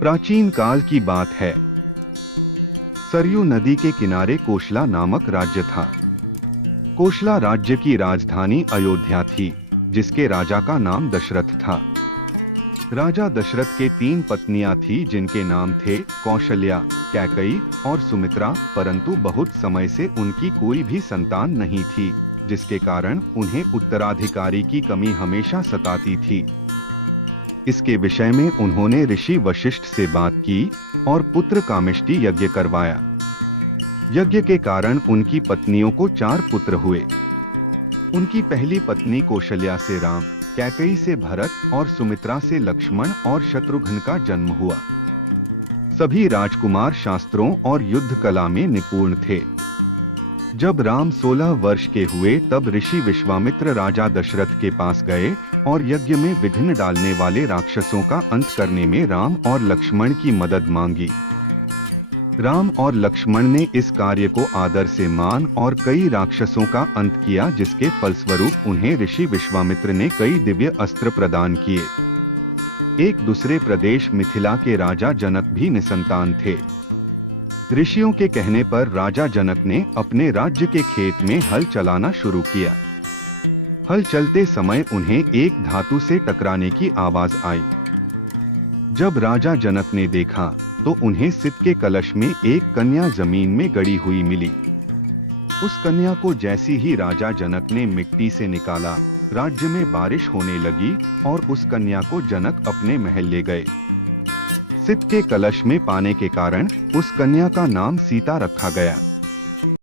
प्राचीन काल की बात है। सरयू नदी के किनारे कोशला नामक राज्य था। कोशला राज्य की राजधानी अयोध्या थी, जिसके राजा का नाम दशरथ था। राजा दशरथ के 3 पत्नियां थीं, जिनके नाम थे कौशल्या, कैकई और सुमित्रा, परंतु बहुत समय से उनकी कोई भी संतान नहीं थी, जिसके कारण उन्हें उत्तराधिकारी की कमी हमेशा सताती थी। इसके विषय में उन्होंने ऋषि वशिष्ठ से बात की और पुत्र कामिष्टि यज्ञ करवाया। यज्ञ के कारण उनकी पत्नियों को 4 पुत्र हुए। उनकी पहली पत्नी कौशल्या से राम, कैकई से भरत और सुमित्रा से लक्ष्मण और शत्रुघ्न का जन्म हुआ। सभी राजकुमार शास्त्रों और युद्ध कला में निपुण थे। जब राम 16 वर्ष के हुए तब ऋषि विश्वामित्र राजा दशरथ के पास गए और यज्ञ में विघ्न डालने वाले राक्षसों का अंत करने में राम और लक्ष्मण की मदद मांगी। राम और लक्ष्मण ने इस कार्य को आदर से मान और कई राक्षसों का अंत किया, जिसके फलस्वरूप उन्हें ऋषि विश्वामित्र ने कई दिव्य अस्त्र प्रदान किए। एक दूसरे प्रदेश मिथिला के राजा जनक भी निसंतान थे। ऋषियों के कहने पर राजा जनक ने अपने राज्य के खेत में हल चलाना शुरू किया। हल चलते समय उन्हें एक धातु से टकराने की आवाज आई। जब राजा जनक ने देखा तो उन्हें सित के कलश में एक कन्या जमीन में गड़ी हुई मिली। उस कन्या को जैसी ही राजा जनक ने मिट्टी से निकाला, राज्य में बारिश होने लगी और उस कन्या को जनक अपने महल ले गए। सित के कलश में पाने के कारण उस कन्या का नाम सीता रखा गया।